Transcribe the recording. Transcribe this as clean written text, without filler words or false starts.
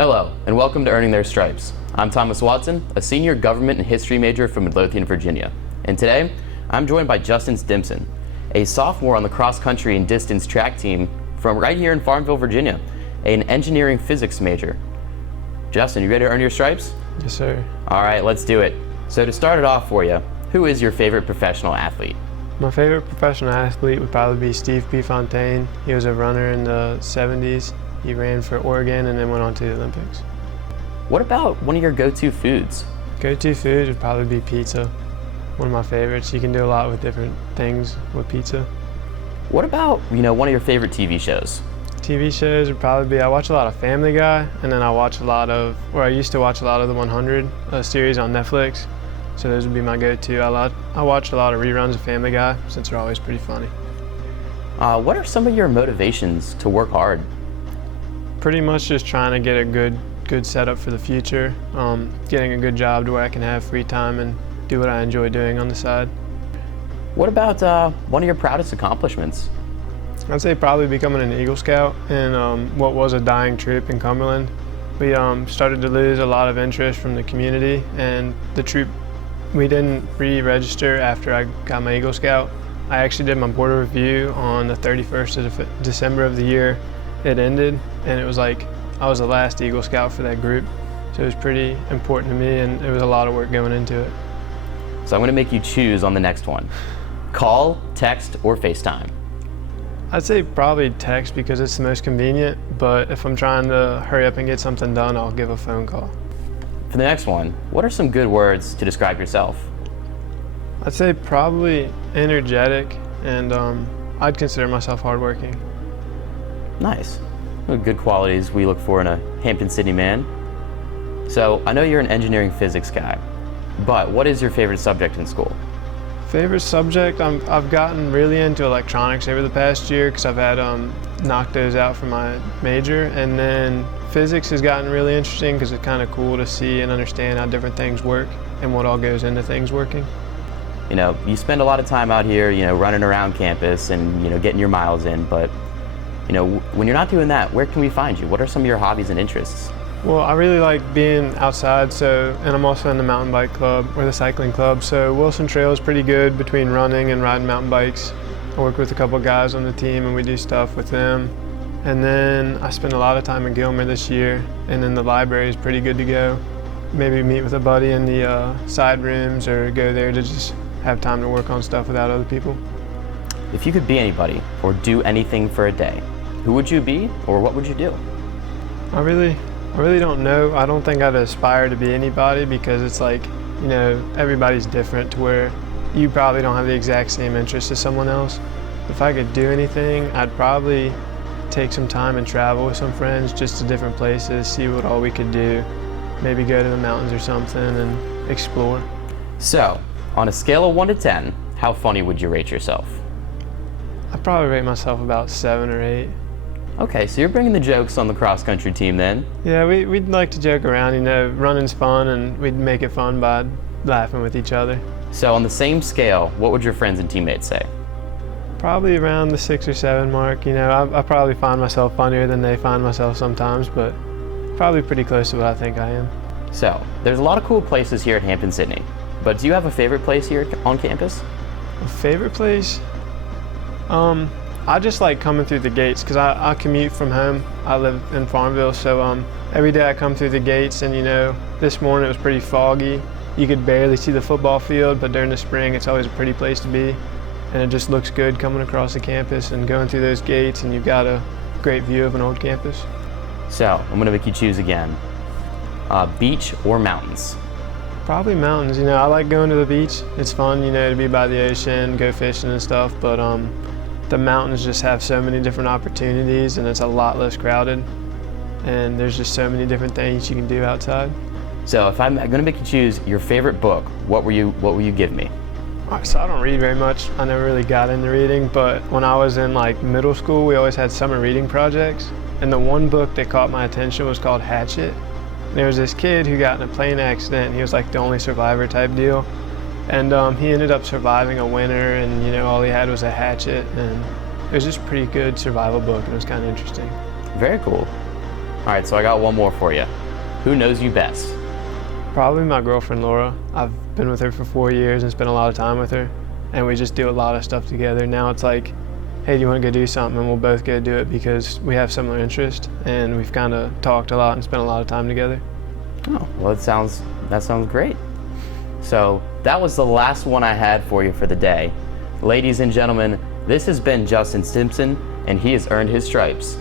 Hello, and welcome to Earning Their Stripes. I'm Thomas Watson, a senior government and history major from Midlothian, Virginia. And today, I'm joined by Justin Stimpson, a sophomore on the cross-country and distance track team from right here in Farmville, Virginia, an engineering physics major. Justin, you ready to earn your stripes? Yes, sir. All right, let's do it. So to start it off for you, who is your favorite professional athlete? My favorite professional athlete would probably be Steve P. Fontaine. He was a runner in the 70s. He ran for Oregon and then went on to the Olympics. What about one of your go-to foods? Go-to food would probably be pizza. One of my favorites. You can do a lot with different things with pizza. What about, one of your favorite TV shows? TV shows would probably be, I watch a lot of Family Guy, and then I used to watch a lot of the 100 series on Netflix. So those would be my go-to. I watch a lot of reruns of Family Guy since they're always pretty funny. What are some of your motivations to work hard? Pretty much just trying to get a good setup for the future, getting a good job to where I can have free time and do what I enjoy doing on the side. What about one of your proudest accomplishments? I'd say probably becoming an Eagle Scout in what was a dying troop in Cumberland. We started to lose a lot of interest from the community, and the troop, we didn't re-register after I got my Eagle Scout. I actually did my board review on the 31st of December of the year it ended, and it was like I was the last Eagle Scout for that group. So it was pretty important to me, and it was a lot of work going into it. So I'm going to make you choose on the next one. Call, text, or FaceTime? I'd say probably text because it's the most convenient, but if I'm trying to hurry up and get something done, I'll give a phone call. For the next one, what are some good words to describe yourself? I'd say probably energetic, and I'd consider myself hardworking. Nice. Good qualities we look for in a Hampden-Sydney man. So I know you're an engineering physics guy, but what is your favorite subject in school? Favorite subject? I've gotten really into electronics over the past year because I've had knocked those out for my major, and then physics has gotten really interesting because it's kind of cool to see and understand how different things work and what all goes into things working. You spend a lot of time out here, running around campus and, getting your miles in, but, when you're not doing that, where can we find you? What are some of your hobbies and interests? Well, I really like being outside, and I'm also in the mountain bike club or the cycling club, so Wilson Trail is pretty good between running and riding mountain bikes. I work with a couple guys on the team and we do stuff with them. And then I spend a lot of time in Gilmer this year, and then the library is pretty good to go. Maybe meet with a buddy in the side rooms or go there to just have time to work on stuff without other people. If you could be anybody or do anything for a day, who would you be or what would you do? I really don't know. I don't think I'd aspire to be anybody because it's like, everybody's different to where you probably don't have the exact same interests as someone else. If I could do anything, I'd probably take some time and travel with some friends just to different places, see what all we could do. Maybe go to the mountains or something and explore. So, on a scale of 1 to 10, how funny would you rate yourself? I'd probably rate myself about 7 or 8. Okay, so you're bringing the jokes on the cross-country team then? Yeah, we'd like to joke around, running's fun, and we'd make it fun by laughing with each other. So on the same scale, what would your friends and teammates say? Probably around the 6 or 7 mark. I probably find myself funnier than they find myself sometimes, but probably pretty close to what I think I am. So, there's a lot of cool places here at Hampden-Sydney, but do you have a favorite place here on campus? A favorite place? I just like coming through the gates because I commute from home. I live in Farmville, so every day I come through the gates, and this morning it was pretty foggy. You could barely see the football field, but during the spring it's always a pretty place to be, and it just looks good coming across the campus and going through those gates, and you've got a great view of an old campus. So I'm gonna make you choose again. Beach or mountains? Probably mountains. I like going to the beach. It's fun, to be by the ocean, go fishing and stuff, but the mountains just have so many different opportunities, and it's a lot less crowded, and there's just so many different things you can do outside. So if I'm gonna make you choose your favorite book, what will you give me? All right, so I don't read very much. I never really got into reading, but when I was in middle school, we always had summer reading projects, and the one book that caught my attention was called Hatchet. And there was this kid who got in a plane accident, and he was like the only survivor type deal. And he ended up surviving a winter, and all he had was a hatchet, and it was just a pretty good survival book, and it was kind of interesting. Very cool. All right, so I got one more for you. Who knows you best? Probably my girlfriend Laura. I've been with her for 4 years and spent a lot of time with her, and we just do a lot of stuff together. Now it's like, hey, do you want to go do something? And we'll both go do it because we have similar interests, and we've kind of talked a lot and spent a lot of time together. Oh, well, that sounds great. So that was the last one I had for you for the day. Ladies and gentlemen, this has been Justin Stimpson, and he has earned his stripes.